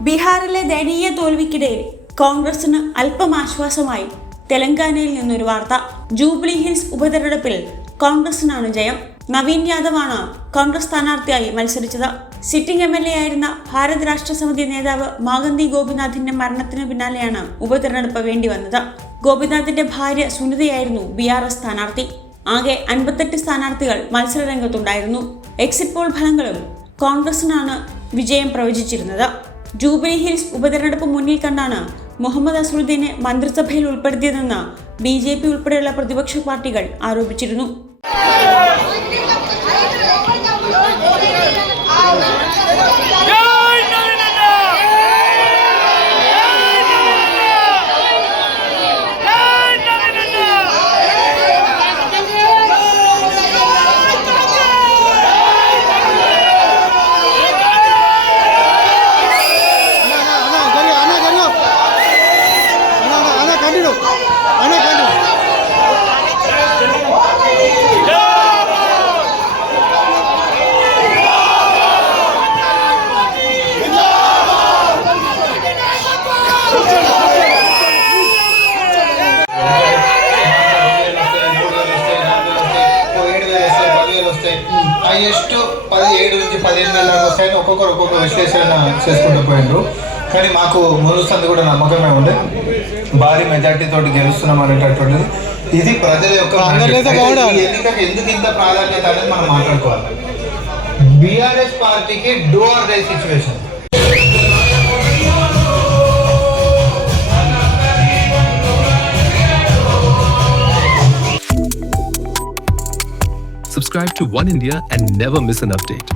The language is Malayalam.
ബീഹാറിലെ ദയനീയ തോൽവിക്കിടെ കോൺഗ്രസിന് അല്പം ആശ്വാസമായി. തെലങ്കാനയിൽ നിന്നൊരു വാർത്ത. ജൂബിലി ഹിൽസ് ഉപതെരഞ്ഞെടുപ്പിൽ കോൺഗ്രസിനാണ് ജയം. നവീൻ യാദവാണ് കോൺഗ്രസ് സ്ഥാനാർത്ഥിയായി മത്സരിച്ചത്. സിറ്റിംഗ് എം എൽ എ ആയിരുന്ന ഭാരത് രാഷ്ട്ര സമിതി നേതാവ് മാഗന്തി ഗോപിനാഥിന്റെ മരണത്തിന് പിന്നാലെയാണ് ഉപതെരഞ്ഞെടുപ്പ് വേണ്ടി വന്നത്. ഗോപിനാഥിന്റെ ഭാര്യ സുനിതയായിരുന്നു ബി ആർ എസ് സ്ഥാനാർത്ഥി. ആകെ അൻപത്തെട്ട് സ്ഥാനാർത്ഥികൾ മത്സരരംഗത്തുണ്ടായിരുന്നു. എക്സിറ്റ് പോൾ ഫലങ്ങളും കോൺഗ്രസിനാണ് വിജയം പ്രവചിച്ചിരുന്നത്. ജൂബിലി ഹിൽസ് ഉപതെരഞ്ഞെടുപ്പ് മുന്നിൽ കണ്ടാണ് മുഹമ്മദ് അസറുദ്ദീനെ മന്ത്രിസഭയിൽ ഉൾപ്പെടുത്തിയതെന്ന് ബി ജെ പി ഉൾപ്പെടെയുള്ള പ്രതിപക്ഷ പാർട്ടികൾ ആരോപിച്ചിരുന്നു. Cano, Ana Cano. ಎಷ್ಟು ఒక్కొక్క విశ్ಲೇషణ చేసుకుంటూ కానీ మాకు ముందు సంది కూడా నమ్మకమే ఉంది. భారీ మెజార్టీ తోటి గెలుస్తున్నాం అనేటటువంటిది. ఇది ప్రజల యొక్క ఎన్నికకి ఎందుకు ఇంత ప్రాధాన్యత అనేది మనం మాట్లాడుకోవాలి. బీఆర్ఎస్ పార్టీకి do or die situation Subscribe to One India and never miss an update.